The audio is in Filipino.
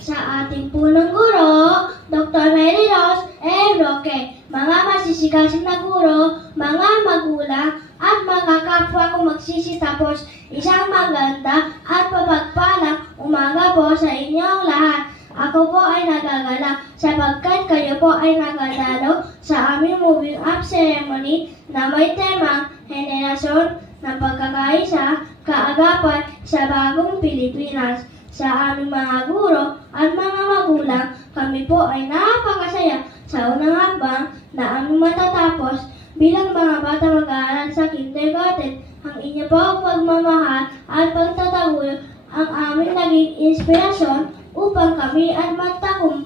Sa ating punong guro, Dr. Mary Rose M. Roque, mga masisigasig na guro, mga magulang, at mga kapwa kong magsisitapos, isang maganda at papagpalang umaga po sa inyong lahat. Ako po ay nagagalak sapagkat kayo po ay nagadalo sa aming moving up ceremony na may temang henerasyon ng pagkakaisa, kaagapan sa bagong Pilipinas. Sa aming mga guro at mga magulang, kami po ay napakasaya sa unang hakbang na aming matatapos bilang mga bata mag-aaral sa kindergarten. Ang inyo po pagmamahal at pagtatagulo ang aming naging inspirasyon upang kami at magtagumpay